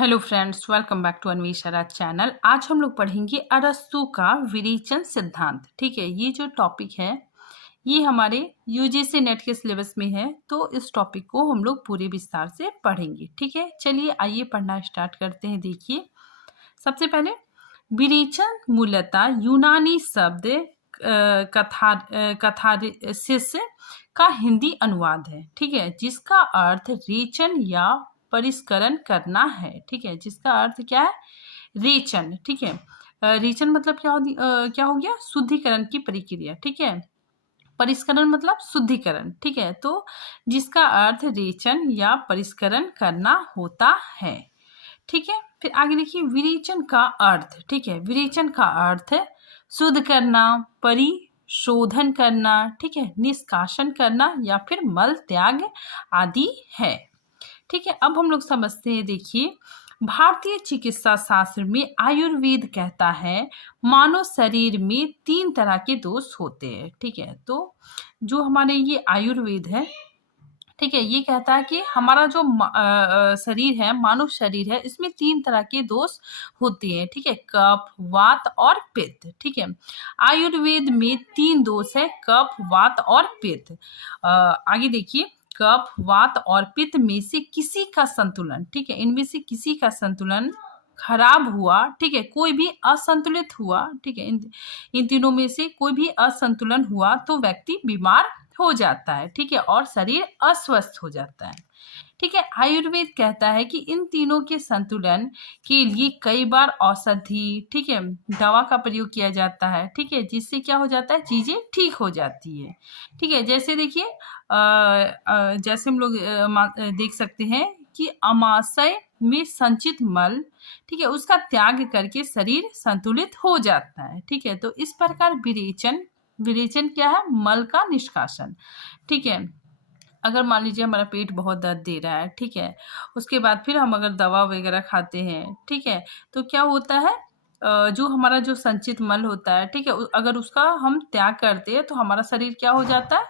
Hello friends, welcome back to Anvesha channel. आज हम लोग पढ़ेंगे अरस्तू का विरेचन सिद्धांत। ठीक है, ये जो टॉपिक है ये हमारे यूजीसी नेट के सिलेबस में है, तो इस टॉपिक को हम लोग पूरे विस्तार से पढ़ेंगे। ठीक है, चलिए आइए पढ़ना स्टार्ट करते हैं। देखिए, सबसे पहले विरेचन मूलतः यूनानी शब्द कथारसिस का हिंदी अनुवाद है। ठीक है, जिसका अर्थ रेचन या परिष्करण करना है। ठीक है, जिसका अर्थ क्या है? रेचन। ठीक है, रेचन मतलब क्या हो गया? शुद्धिकरण की प्रक्रिया। ठीक है, परिष्करण मतलब शुद्धिकरण। ठीक है, तो जिसका अर्थ रेचन या परिष्करण करना होता है। ठीक है, फिर आगे देखिए विरेचन का अर्थ। ठीक है, विरेचन का अर्थ है शुद्ध करना, परिशोधन करना, ठीक है, निष्कासन करना या फिर मल त्याग आदि है। ठीक है, अब हम लोग समझते हैं। देखिए, भारतीय चिकित्सा शास्त्र में आयुर्वेद कहता है मानव शरीर में 3 तरह के दोष होते हैं। ठीक है, तो जो हमारे ये आयुर्वेद है, ठीक है, ये कहता है कि हमारा जो शरीर है, मानव शरीर है, इसमें 3 तरह के दोष होते हैं। ठीक है, कफ, वात और पित्त। ठीक है, आयुर्वेद में 3 दोष है, कफ, वात और पित्त। आगे देखिए, कफ, वात और पित्त में से किसी का संतुलन, ठीक है, इनमें से किसी का संतुलन खराब हुआ, ठीक है, कोई भी असंतुलित हुआ, ठीक है, इन तीनों में से कोई भी असंतुलन हुआ तो व्यक्ति बीमार हो जाता है। ठीक है, और शरीर अस्वस्थ हो जाता है। ठीक है, आयुर्वेद कहता है कि इन तीनों के संतुलन के लिए कई बार औषधि, ठीक है, दवा का प्रयोग किया जाता है। ठीक है, जिससे क्या हो जाता है? चीजें ठीक हो जाती है। ठीक है, जैसे देखिए, जैसे हम लोग देख सकते हैं कि अमाशय में संचित मल, ठीक है, उसका त्याग करके शरीर संतुलित हो जाता है। ठीक है, तो इस प्रकार विरेचन, विरेचन क्या है? मल का निष्कासन। ठीक है, अगर मान लीजिए हमारा पेट बहुत दर्द दे रहा है, ठीक है, उसके बाद फिर हम अगर दवा वगैरह खाते हैं, ठीक है, तो क्या होता है? जो हमारा जो संचित मल होता है, ठीक है, अगर उसका हम त्याग करते हैं तो हमारा शरीर क्या हो जाता है?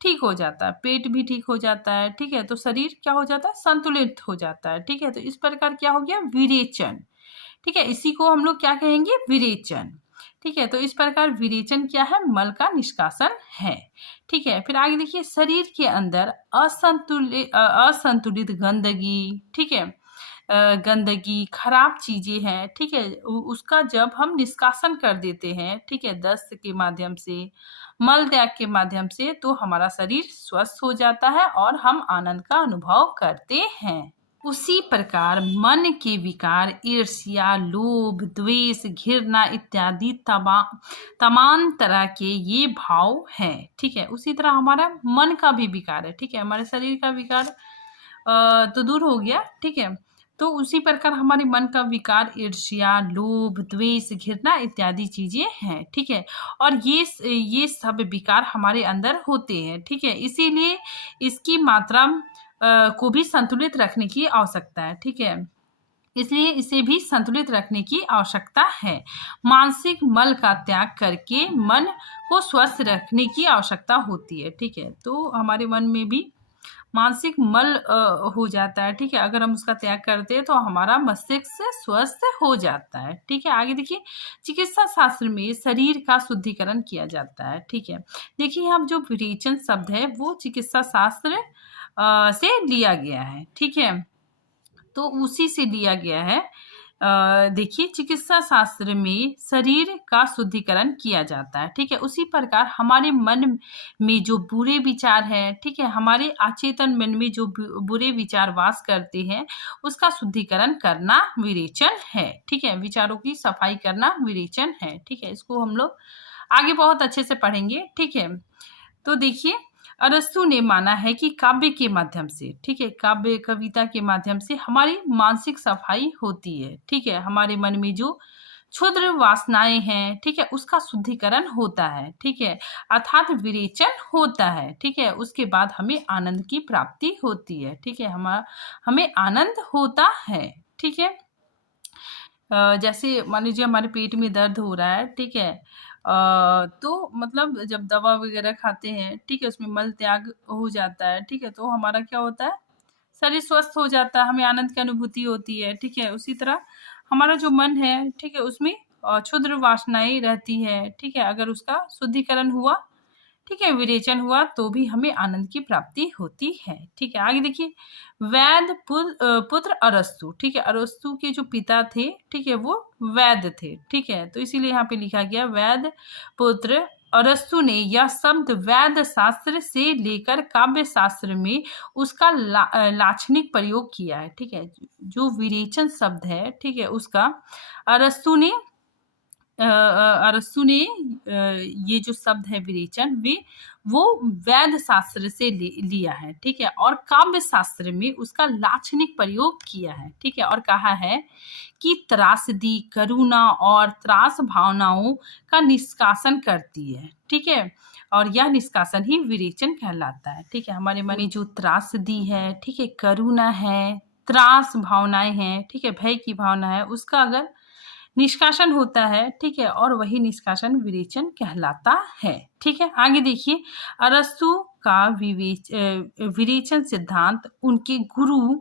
ठीक हो जाता है, पेट भी ठीक हो जाता है। ठीक है, तो शरीर क्या हो जाता है? संतुलित हो जाता है। ठीक है, तो इस प्रकार क्या हो गया? विरेचन। ठीक है, इसी को हम लोग क्या कहेंगे? विरेचन। ठीक है, तो इस प्रकार विरेचन क्या है? मल का निष्कासन है। ठीक है, फिर आगे देखिए, शरीर के अंदर असंतुलित गंदगी, ठीक है, गंदगी, खराब चीजें हैं, ठीक है, उसका जब हम निष्कासन कर देते हैं, ठीक है, दस्त के माध्यम से, मल त्याग के माध्यम से, तो हमारा शरीर स्वस्थ हो जाता है और हम आनंद का अनुभव करते हैं। उसी प्रकार मन के विकार, ईर्ष्या, लोभ, द्वेष, घृणा इत्यादि तमाम तरह के ये भाव हैं। ठीक है, उसी तरह हमारा मन का भी विकार है। ठीक है, हमारे शरीर का विकार तो दूर हो गया। ठीक है, तो उसी प्रकार हमारे मन का विकार ईर्ष्या, लोभ, द्वेष, घृणा इत्यादि चीजें हैं। ठीक है, और ये सब विकार हमारे अंदर होते हैं। ठीक है, इसीलिए इसकी मात्रा को भी संतुलित रखने की आवश्यकता है। ठीक है, इसलिए इसे भी संतुलित रखने की आवश्यकता है। मानसिक मल का त्याग करके मन को स्वस्थ रखने की आवश्यकता होती है। ठीक है, तो हमारे मन में भी मानसिक मल हो जाता है। ठीक है, अगर हम उसका त्याग करते हैं तो हमारा मस्तिष्क स्वस्थ हो जाता है। ठीक है, आगे देखिए, चिकित्सा शास्त्र में शरीर का शुद्धिकरण किया जाता है। ठीक है, देखिए यहाँ जो विरेचन शब्द है वो चिकित्सा शास्त्र से लिया गया है। ठीक है, तो उसी से लिया गया है। देखिए, चिकित्सा शास्त्र में शरीर का शुद्धिकरण किया जाता है। ठीक है, उसी प्रकार हमारे मन में जो बुरे विचार है, ठीक है, हमारे अचेतन मन में जो बुरे विचार वास करते हैं, उसका शुद्धिकरण करना विरेचन है। ठीक है, विचारों की सफाई करना विरेचन है। ठीक है, इसको हम लोग आगे बहुत अच्छे से पढ़ेंगे। ठीक है, तो देखिए, अरस्तु ने माना है कि काव्य के माध्यम से, ठीक है, काव्य कविता के माध्यम से हमारी मानसिक सफाई होती है। ठीक है, हमारे मन में जो क्षुद्र वासनाएं हैं, ठीक है, उसका शुद्धिकरण होता है। ठीक है, अर्थात विरेचन होता है। ठीक है, उसके बाद हमें आनंद की प्राप्ति होती है। ठीक है, हमें आनंद होता है। ठीक है, जैसे मान लीजिए हमारे पेट में दर्द हो रहा है, ठीक है, तो मतलब जब दवा वगैरह खाते हैं, ठीक है, उसमें मल त्याग हो जाता है। ठीक है, तो हमारा क्या होता है? शरीर स्वस्थ हो जाता है, हमें आनंद की अनुभूति होती है, ठीक है। उसी तरह हमारा जो मन है, ठीक है, उसमें क्षुद्र वासनाएं रहती है, ठीक है। अगर उसका शुद्धिकरण हुआ, ठीक है, विरेचन हुआ, तो भी हमें आनंद की प्राप्ति होती है, ठीक है। आगे देखिए, वैद पुत्र अरस्तु, ठीक है। अरस्तु के जो पिता थे, ठीक है, वो वैद थे, ठीक है। तो इसीलिए यहाँ पे लिखा गया वैद पुत्र अरस्तु ने यह शब्द वैद शास्त्र से लेकर काव्य शास्त्र में उसका लाक्षणिक प्रयोग किया है, ठीक है। जो विरेचन शब्द है, ठीक है, उसका अरस्तु ने ये जो शब्द है विरेचन, वो वैद शास्त्र से लिया है, ठीक है। और काव्य शास्त्र में उसका लाक्षणिक प्रयोग किया है, ठीक है। और कहा है कि त्रासदी, करुणा और त्रास भावनाओं का निष्कासन करती है, ठीक है। और यह निष्कासन ही विरेचन कहलाता है, ठीक है। हमारे मन में जो त्रासदी है, ठीक है, करुणा है, त्रास भावनाएं हैं, ठीक है, भय की भावना है, उसका अगर निष्कासन होता है, ठीक है, और वही निष्कासन विरेचन कहलाता है, ठीक है। आगे देखिए, अरस्तु का विरेचन सिद्धांत उनके गुरु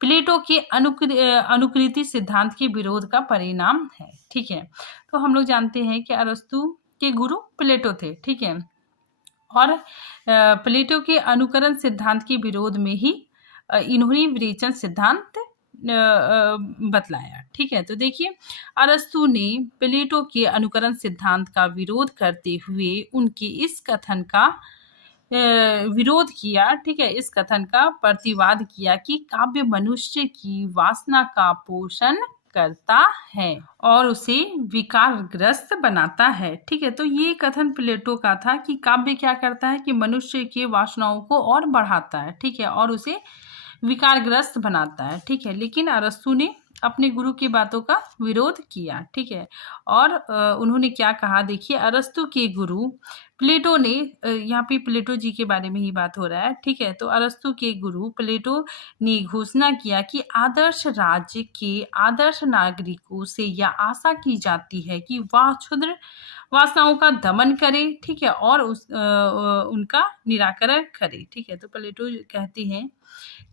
प्लेटो के अनुकृति सिद्धांत के विरोध का परिणाम है, ठीक है। तो हम लोग जानते हैं कि अरस्तु के गुरु प्लेटो थे, ठीक है। और प्लेटो के अनुकरण सिद्धांत के विरोध में ही इन्होंने विरेचन सिद्धांत बतलाया, ठीक है। तो देखिए, अरस्तु ने प्लेटो के अनुकरण सिद्धांत का विरोध करते हुए उनके इस कथन का विरोध किया, ठीक है, इस कथन का प्रतिवाद किया कि काव्य मनुष्य की वासना का पोषण करता है और उसे विकारग्रस्त बनाता है, ठीक है। तो ये कथन प्लेटो का था कि काव्य क्या करता है कि मनुष्य के वासनाओं को और बढ़ाता है, ठीक है, और उसे विकारग्रस्त बनाता है, ठीक है। लेकिन अरस्तु ने अपने गुरु की बातों का विरोध किया, ठीक है। और उन्होंने क्या कहा, देखिए, अरस्तु के गुरु प्लेटो ने, यहाँ पे प्लेटो जी के बारे में ही बात हो रहा है, ठीक है। तो अरस्तु के गुरु प्लेटो ने घोषणा किया कि आदर्श राज्य के आदर्श नागरिकों से यह आशा की जाती है कि वह क्षुद्र वासनाओं का दमन करे, ठीक है, और उनका निराकरण करे, ठीक है। तो प्लेटो कहते हैं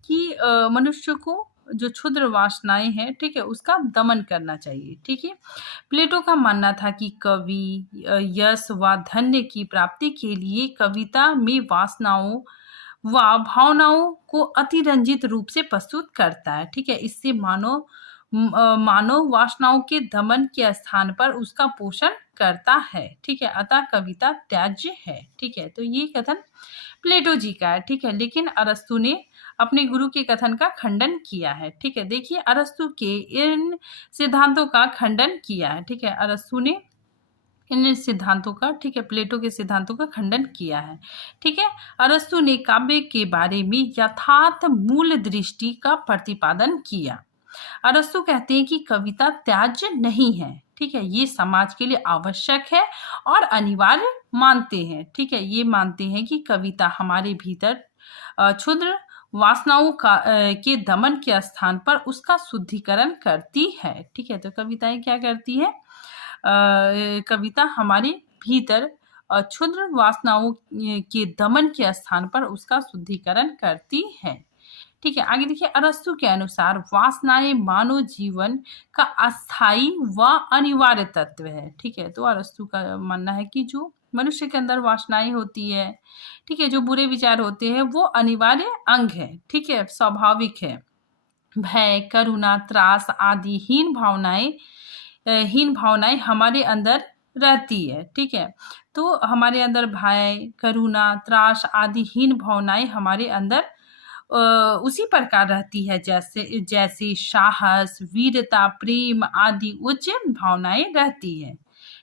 कि मनुष्य को जो क्षुद्र वासनाएं हैं, ठीक है, उसका दमन करना चाहिए, ठीक है। प्लेटो का मानना था कि कवि यश व धन्य की प्राप्ति के लिए कविता में वासनाओं व भावनाओं को अतिरंजित रूप से प्रस्तुत करता है, ठीक है। इससे मानव वासनाओं के दमन के स्थान पर उसका पोषण करता है, ठीक है। अतः कविता त्याज्य है, ठीक है। तो ये कथन प्लेटो जी का है, ठीक है। लेकिन अरस्तु ने अपने गुरु के कथन का खंडन किया है, ठीक है। देखिए, अरस्तु के इन सिद्धांतों का खंडन किया है, ठीक है। अरस्तु ने इन सिद्धांतों का, ठीक है, प्लेटो के सिद्धांतों का खंडन किया है, ठीक है। अरस्तु ने काव्य के बारे में यथार्थ मूल दृष्टि का प्रतिपादन किया। अरस्तु कहते हैं कि कविता त्याज्य नहीं है, ठीक है, ये समाज के लिए आवश्यक है और अनिवार्य मानते हैं, ठीक है। ये मानते हैं कि कविता हमारे भीतर क्षुद्र वासनाओं का के दमन के स्थान पर उसका शुद्धिकरण करती है, ठीक है। तो कविताएं क्या करती है, कविता हमारे भीतर क्षुद्र वासनाओं के दमन के स्थान पर उसका शुद्धिकरण करती है, ठीक है। आगे देखिए, अरस्तु के अनुसार वासनाएं मानव जीवन का अस्थायी व अनिवार्य तत्व है, ठीक है। तो अरस्तु का मानना है कि जो मनुष्य के अंदर वासनाएं होती है, ठीक है, जो बुरे विचार होते हैं, वो अनिवार्य अंग है, ठीक है, स्वाभाविक है। भय, करुणा, त्रास आदि हीन भावनाएं हमारे अंदर रहती है, ठीक है। तो हमारे अंदर भय, करुणा, त्रास आदि हीन भावनाएं हमारे अंदर उसी प्रकार रहती है जैसे साहस, वीरता, प्रेम आदि उच्च भावनाएं रहती है,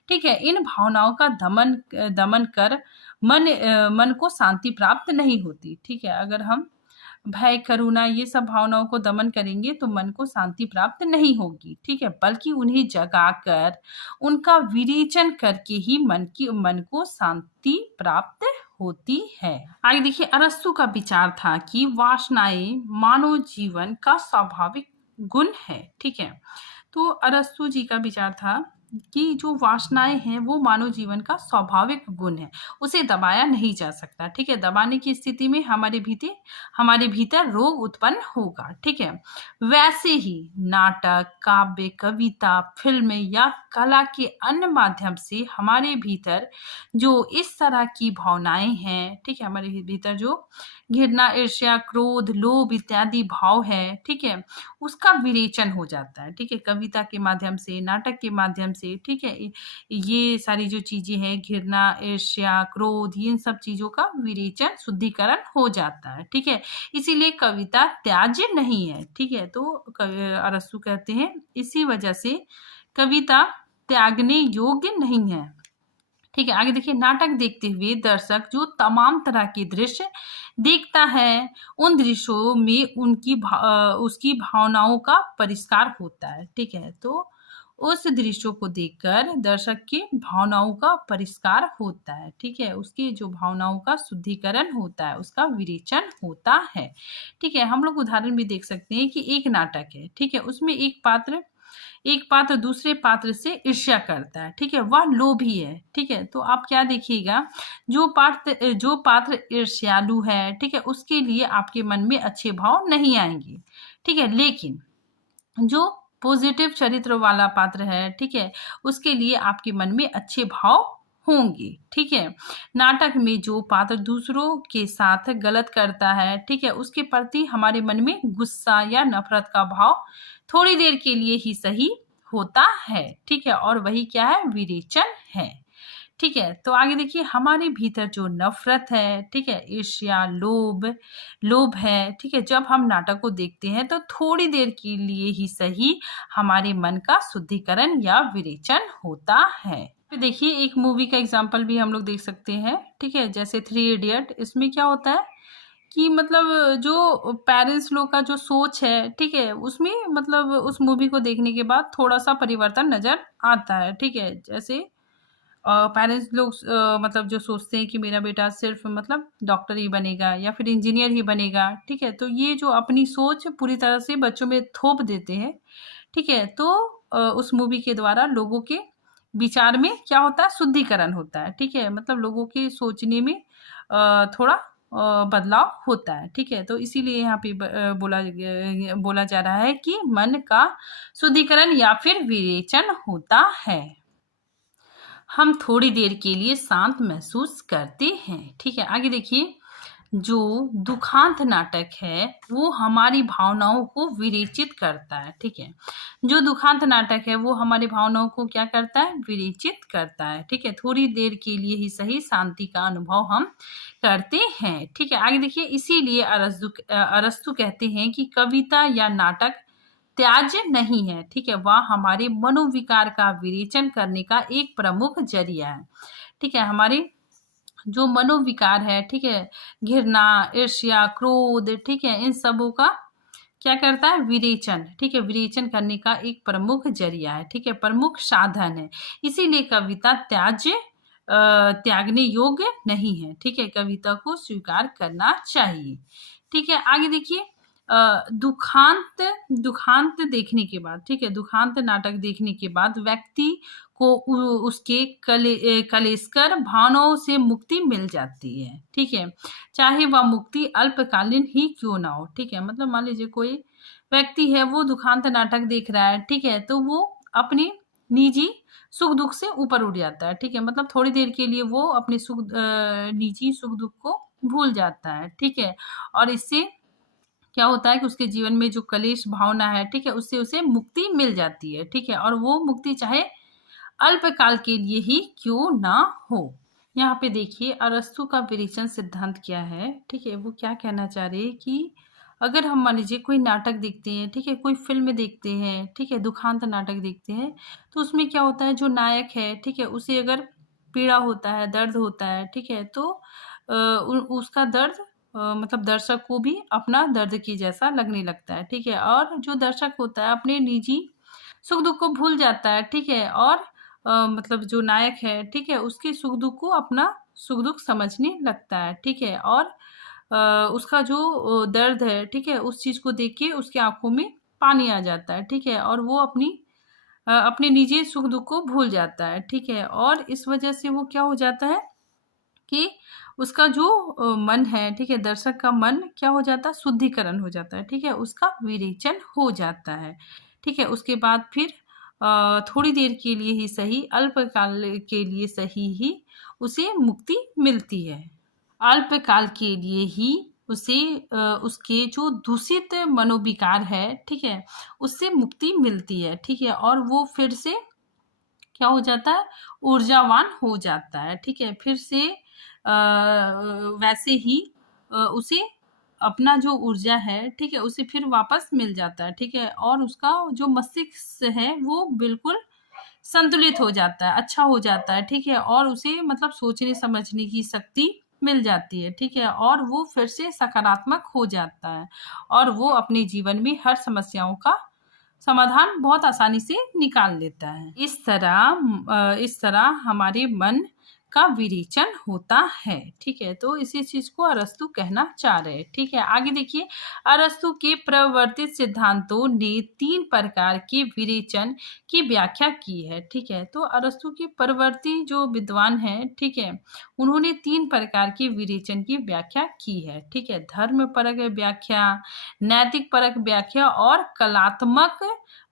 ठीक है। इन भावनाओं का दमन कर मन को शांति प्राप्त नहीं होती, ठीक है। अगर हम भय, करुणा, ये सब भावनाओं को दमन करेंगे तो मन को शांति प्राप्त नहीं होगी, ठीक है, बल्कि उन्हें जगाकर उनका विरेचन करके ही मन को शांति प्राप्त होती है। आगे देखिए, अरस्तु का विचार था कि वासनाएं मानव जीवन का स्वाभाविक गुण है, ठीक है। तो अरस्तु जी का विचार था कि जो वासनाएं हैं वो मानव जीवन का स्वाभाविक गुण है, उसे दबाया नहीं जा सकता। ठीक है, दबाने की स्थिति में हमारे भीतर रोग उत्पन्न होगा। ठीक है, वैसे ही नाटक, काव्य, कविता, फिल्म या कला के अन्य माध्यम से हमारे भीतर जो इस तरह की भावनाएं हैं, ठीक है, हमारे भीतर जो घृणा, ईर्ष्या, क्रोध, लोभ इत्यादि भाव है, ठीक है, उसका विरेचन हो जाता है। ठीक है, कविता के माध्यम से, नाटक के माध्यम से, ठीक है, ये सारी जो चीजें हैं, घृणा, ईर्ष्या, क्रोध, इन सब चीजों का विरेचन, शुद्धिकरण हो जाता है। ठीक है, इसीलिए कविता त्याज्य नहीं है। ठीक है, तो अरस्तु कहते हैं इसी वजह से कविता त्यागने योग्य नहीं है। ठीक है, आगे देखिए, नाटक देखते हुए दर्शक जो तमाम तरह के दृश्य देखता है, उन दृश्यों में उसकी भावनाओं का परिष्कार होता है। ठीक है, तो उस दृश्यों को देखकर दर्शक की भावनाओं का परिष्कार होता है। ठीक है, उसकी जो भावनाओं का शुद्धिकरण होता है, उसका विरेचन होता है। ठीक है, हम लोग उदाहरण भी देख सकते हैं कि एक नाटक है, ठीक है, उसमें एक पात्र दूसरे पात्र से ईर्ष्या करता है। ठीक है, वह लोभी है। ठीक है, तो आप क्या देखिएगा, जो पात्र ईर्ष्यालु है, ठीक है, उसके लिए आपके मन में अच्छे भाव नहीं आएंगे। ठीक है, लेकिन जो पॉजिटिव चरित्र वाला पात्र है, ठीक है, उसके लिए आपके मन में अच्छे भाव होंगे। ठीक है, नाटक में जो पात्र दूसरों के साथ गलत करता है, ठीक है, उसके प्रति हमारे मन में गुस्सा या नफरत का भाव थोड़ी देर के लिए ही सही होता है। ठीक है, और वही क्या है, विरेचन है। ठीक है, तो आगे देखिए, हमारे भीतर जो नफरत है, ठीक है, ईर्ष्या, लोभ है, ठीक है, जब हम नाटक को देखते हैं तो थोड़ी देर के लिए ही सही हमारे मन का शुद्धिकरण या विरेचन होता है। फिर देखिए, एक मूवी का एग्जाम्पल भी हम लोग देख सकते हैं। ठीक है, जैसे 3 इडियट, इसमें क्या होता है कि मतलब जो पेरेंट्स लोग का जो सोच है, ठीक है, उसमें मतलब उस मूवी को देखने के बाद थोड़ा सा परिवर्तन नजर आता है। ठीक है, जैसे पेरेंट्स लोग मतलब जो सोचते हैं कि मेरा बेटा सिर्फ मतलब डॉक्टर ही बनेगा या फिर इंजीनियर ही बनेगा। ठीक है, तो ये जो अपनी सोच पूरी तरह से बच्चों में थोप देते हैं। ठीक है, तो उस मूवी के द्वारा लोगों के विचार में क्या होता है, शुद्धिकरण होता है। ठीक है, मतलब लोगों के सोचने में थोड़ा बदलाव होता है। ठीक है, तो इसीलिए यहाँ पे बोला जा रहा है कि मन का शुद्धिकरण या फिर विरेचन होता है। हम थोड़ी देर के लिए शांत महसूस करते हैं। ठीक है, आगे देखिए, जो दुखांत नाटक है वो हमारी भावनाओं को विरेचित करता है। ठीक है, जो दुखांत नाटक है वो हमारी भावनाओं को क्या करता है, विरेचित करता है। ठीक है, थोड़ी देर के लिए ही सही शांति का अनुभव हम करते हैं। ठीक है, आगे देखिए, इसीलिए अरस्तु कहते हैं कि कविता या नाटक त्याज्य नहीं है। ठीक है, वह हमारे मनोविकार का विरेचन करने का एक प्रमुख जरिया है। ठीक है, हमारे जो मनोविकार है, ठीक है, घृणा, ईर्ष्या, क्रोध, ठीक है, इन सबों का क्या करता है, विरेचन। ठीक है, विरेचन करने का एक प्रमुख जरिया है। ठीक है, प्रमुख साधन है। इसीलिए कविता त्यागने योग्य नहीं है। ठीक है, कविता को स्वीकार करना चाहिए। ठीक है, आगे देखिए, दुखांत देखने के बाद, ठीक है, दुखांत नाटक देखने के बाद व्यक्ति को उसके कलेस्कर भावनाओं से मुक्ति मिल जाती है। ठीक है, चाहे वह मुक्ति अल्पकालीन ही क्यों ना हो। ठीक है, मतलब मान लीजिए कोई व्यक्ति है, वो दुखांत नाटक देख रहा है, ठीक है, तो वो अपनी निजी सुख दुख से ऊपर उठ जाता है। ठीक है, मतलब थोड़ी देर के लिए वो अपने निजी सुख दुख को भूल जाता है। ठीक है, और इससे क्या होता है कि उसके जीवन में जो कलेश भावना है, ठीक है, उससे उसे मुक्ति मिल जाती है। ठीक है, और वो मुक्ति चाहे अल्पकाल के लिए ही क्यों ना हो। यहाँ पे देखिए, अरस्तु का विरेचन सिद्धांत क्या है। ठीक है, वो क्या कहना चाह रहे हैं कि अगर हम मान लीजिए कोई नाटक देखते हैं, ठीक है, कोई फिल्म देखते हैं, ठीक है, दुखांत नाटक देखते हैं, तो उसमें क्या होता है, जो नायक है, ठीक है, उसे अगर पीड़ा होता है, दर्द होता है, ठीक है, तो उसका दर्द मतलब दर्शक को भी अपना दर्द की जैसा लगने लगता है। ठीक है, और जो दर्शक होता है अपने निजी सुख दुख को भूल जाता है। ठीक है, और मतलब जो नायक है, ठीक है, उसके सुख दुख को अपना सुख दुख समझने लगता है। ठीक है, और उसका जो दर्द है, ठीक है, उस चीज को देख के उसकी आंखों में पानी आ जाता है। ठीक है, और वो अपनी अपने निजी सुख दुख को भूल जाता है, ठीक है। और इस वजह से वो क्या हो जाता है कि उसका जो मन है, ठीक है, दर्शक का मन क्या हो जाता है, शुद्धिकरण हो जाता है, ठीक है, उसका विरेचन हो जाता है, ठीक है। उसके बाद फिर थोड़ी देर के लिए ही सही, अल्पकाल के लिए सही ही उसे मुक्ति मिलती है। अल्पकाल के लिए ही उसे उसके जो दूषित मनोविकार है, ठीक है, उससे मुक्ति मिलती है, ठीक है। और वो फिर से क्या हो जाता है, ऊर्जावान हो जाता है, ठीक है। फिर से वैसे ही उसे अपना जो ऊर्जा है, ठीक है, उसे फिर वापस मिल जाता है, ठीक है। और उसका जो मस्तिष्क है वो बिल्कुल संतुलित हो जाता है, अच्छा हो जाता है, ठीक है। और उसे मतलब सोचने समझने की शक्ति मिल जाती है, ठीक है। और वो फिर से सकारात्मक हो जाता है और वो अपने जीवन में हर समस्याओं का समाधान बहुत आसानी से निकाल लेता है। इस तरह हमारे मन का विरेचन होता है, ठीक है। तो इसी चीज को अरस्तु कहना चाह रहे हैं, ठीक है। आगे देखिए, अरस्तु के प्रवर्तित सिद्धांतों ने 3 प्रकार के विरेचन की व्याख्या की है, ठीक है। तो अरस्तु के परवर्ती जो विद्वान हैं, ठीक है, उन्होंने 3 प्रकार के विरेचन की व्याख्या की है, ठीक है। धर्म परक व्याख्या, नैतिक परक व्याख्या और कलात्मक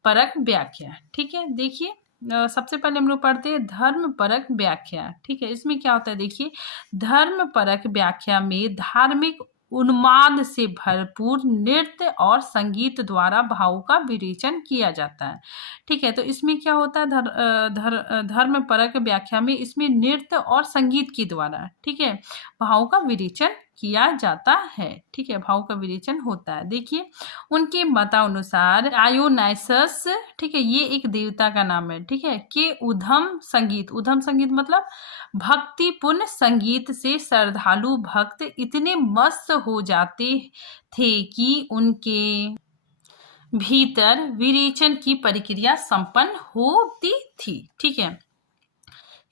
परक व्याख्या, ठीक है। देखिए, सबसे पहले हम लोग पढ़ते हैं धर्म परक व्याख्या, ठीक है। इसमें क्या होता है, देखिए, धर्म परक व्याख्या में धार्मिक उन्माद से भरपूर नृत्य और संगीत द्वारा भावों का विरेचन किया जाता है, ठीक है। तो इसमें क्या होता है, धर्म परक व्याख्या में इसमें नृत्य और संगीत के द्वारा, ठीक है, भावों का विरेचन किया जाता है, ठीक है, भाव का विरेचन होता है। देखिए, उनके मतानुसार डायोनाइसस, ठीक है, ये एक देवता का नाम है, ठीक है, के उधम संगीत मतलब भक्तिपूर्ण संगीत से श्रद्धालु भक्त इतने मस्त हो जाते थे कि उनके भीतर विरेचन की प्रक्रिया संपन्न होती थी, ठीक है।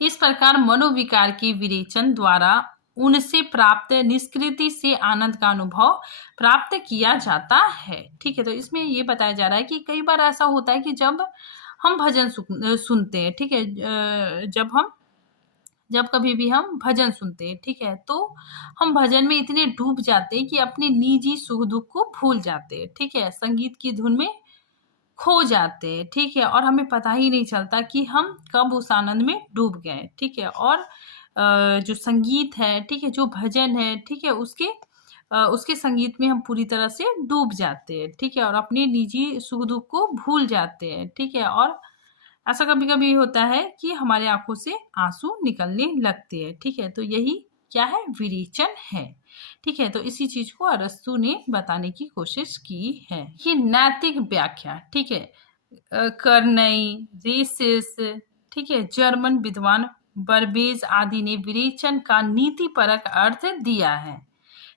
इस प्रकार मनोविकार के विरेचन द्वारा उनसे प्राप्त निष्कृति से आनंद का अनुभव प्राप्त किया जाता है, ठीक है। तो इसमें ये बताया जा रहा है कि कई बार ऐसा होता है कि जब हम भजन सुनते हैं, ठीक है, जब कभी भी हम भजन सुनते हैं, ठीक है, तो हम भजन में इतने डूब जाते हैं कि अपने निजी सुख दुख को भूल जाते हैं, ठीक है, संगीत की धुन में खो जाते हैं, ठीक है। और हमें पता ही नहीं चलता कि हम कब उस आनंद में डूब गए, ठीक है। और जो संगीत है, ठीक है, जो भजन है, ठीक है, उसके संगीत में हम पूरी तरह से डूब जाते हैं, ठीक है, और अपने निजी सुख दुख को भूल जाते हैं, ठीक है। और ऐसा कभी कभी होता है कि हमारे आंखों से आंसू निकलने लगते हैं, ठीक है। तो यही क्या है, विरेचन है, ठीक है। तो इसी चीज को अरस्तु ने बताने की कोशिश की है। ये नैतिक व्याख्या, ठीक है, कर्नई, रेसिस, ठीक है, जर्मन विद्वान बर्बेज आदि ने विरेचन का नीतिपरक अर्थ दिया है,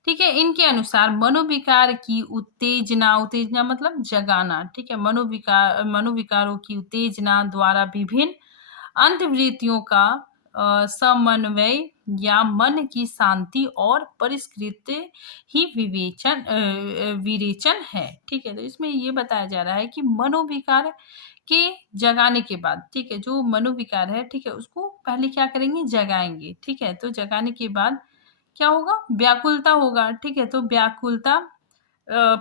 ठीक है। इनके अनुसार मनोविकार की उत्तेजना मतलब जगाना, ठीक है, मनोविकारों की उत्तेजना द्वारा विभिन्न अंतर्वृत्तियों का समन्वय या मन की शांति और परिष्कृत ही विरेचन है, ठीक है। तो इसमें ये बताया जा रहा है कि मनोविकार के जगाने के बाद, ठीक है, जो मनोविकार है, ठीक है, उसको पहले क्या करेंगे, जगाएंगे, ठीक है। तो जगाने के बाद क्या होगा, व्याकुलता होगा, ठीक है। तो व्याकुलता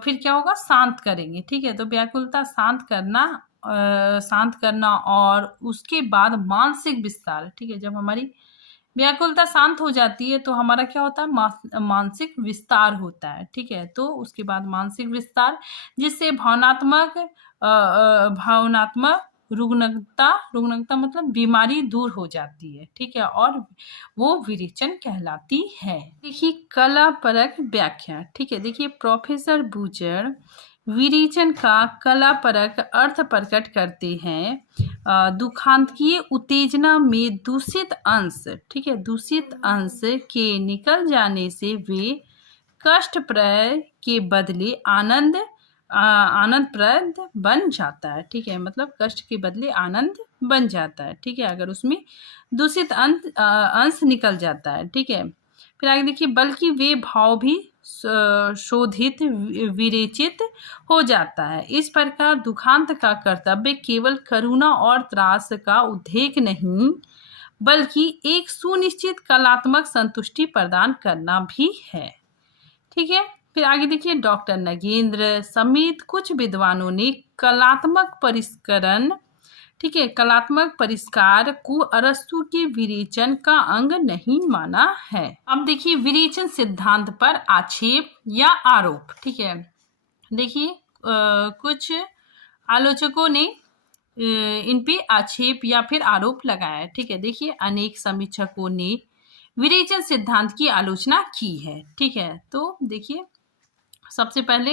फिर क्या होगा, शांत करेंगे, ठीक है। तो व्याकुलता शांत करना और उसके बाद मानसिक विस्तार, ठीक है। जब हमारी व्याकुलता शांत हो जाती है तो हमारा क्या होता है, मानसिक विस्तार होता है, ठीक है। तो उसके बाद मानसिक विस्तार, जिससे भावनात्मक रुग्णता मतलब बीमारी दूर हो जाती है, ठीक है, और वो विरेचन कहलाती है। देखिए, कला परक व्याख्या, ठीक है। देखिए, प्रोफेसर बूचर विरेचन का कला परक अर्थ प्रकट करते हैं। दुखांतीय उत्तेजना में दूषित अंश, ठीक है, दूषित अंश के निकल जाने से वे कष्टप्रद के बदले आनंदप्रद बन जाता है, ठीक है, मतलब कष्ट के बदले आनंद बन जाता है, ठीक है, अगर उसमें दूषित अंश निकल जाता है, ठीक है। फिर आगे देखिए, बल्कि वे भाव भी शोधित विरेचित हो जाता है। इस प्रकार दुखांत का कर्तव्य केवल करुणा और त्रास का उद्रेक नहीं बल्कि एक सुनिश्चित कलात्मक संतुष्टि प्रदान करना भी है। ठीक है, फिर आगे देखिए, डॉक्टर नगेंद्र समेत कुछ विद्वानों ने कलात्मक परिष्करण, ठीक है, कलात्मक परिष्कार को अरस्तु के विरेचन का अंग नहीं माना है। अब देखिए विरेचन सिद्धांत पर आक्षेप या आरोप। ठीक है, देखिए कुछ आलोचकों ने इन पे आक्षेप या फिर आरोप लगाया। ठीक है, देखिए अनेक समीक्षकों ने विरेचन सिद्धांत की आलोचना की है। ठीक है, तो देखिए सबसे पहले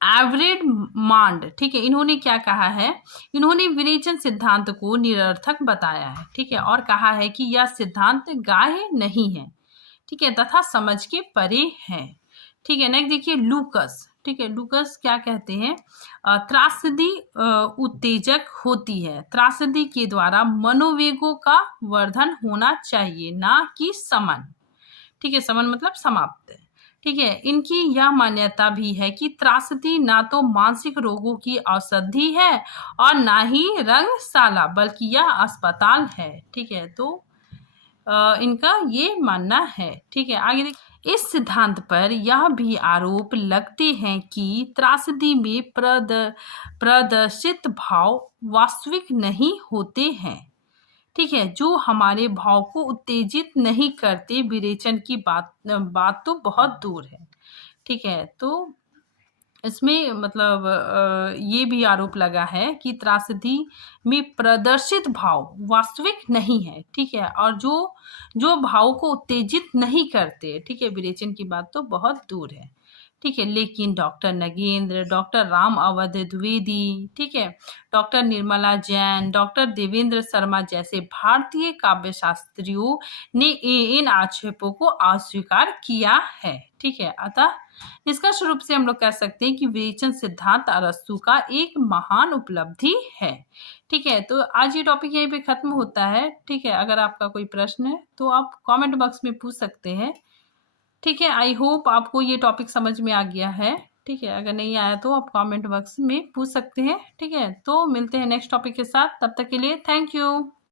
एवरेड मांड, ठीक है, इन्होंने क्या कहा है, इन्होंने विरेचन सिद्धांत को निरर्थक बताया है। ठीक है, और कहा है कि यह सिद्धांत गाह्य नहीं है, ठीक है, तथा समझ के परे है। ठीक है, नेक्स्ट देखिए लूकस। ठीक है, लूकस क्या कहते हैं, त्रासदी उत्तेजक होती है, त्रासदी के द्वारा मनोवेगों का वर्धन होना चाहिए, ना कि समन। ठीक है, समन मतलब समाप्त। ठीक है, इनकी यह मान्यता भी है कि त्रासदी ना तो मानसिक रोगों की औषधि है और ना ही रंगशाला, बल्कि यह अस्पताल है। ठीक है, तो इनका ये मानना है। ठीक है, आगे देखिए, इस सिद्धांत पर यह भी आरोप लगते हैं कि त्रासदी में प्रदर्शित भाव वास्तविक नहीं होते हैं। ठीक है, जो हमारे भाव को उत्तेजित नहीं करते। विरेचन की बात तो बहुत दूर है। ठीक है, तो इसमें मतलब ये भी आरोप लगा है कि त्रासदी में प्रदर्शित भाव वास्तविक नहीं है। ठीक है, और जो भाव को उत्तेजित नहीं करते। ठीक है, विरेचन की बात तो बहुत दूर है। ठीक है, लेकिन डॉक्टर नगेंद्र, डॉक्टर राम अवध द्विवेदी, ठीक है, डॉक्टर निर्मला जैन, डॉक्टर देवेंद्र शर्मा जैसे भारतीय काव्यशास्त्रियों ने इन आक्षेपों को अस्वीकार किया है। ठीक है, अतः निष्कर्ष रूप से हम लोग कह सकते हैं कि विरेचन सिद्धांत अरस्तु का एक महान उपलब्धि है। ठीक है, तो आज ये टॉपिक यहीं पे खत्म होता है। ठीक है, अगर आपका कोई प्रश्न है तो आप कमेंट बॉक्स में पूछ सकते हैं। ठीक है, आई होप आपको ये टॉपिक समझ में आ गया है। ठीक है, अगर नहीं आया तो आप कमेंट बॉक्स में पूछ सकते हैं। ठीक है, तो मिलते हैं नेक्स्ट टॉपिक के साथ, तब तक के लिए थैंक यू।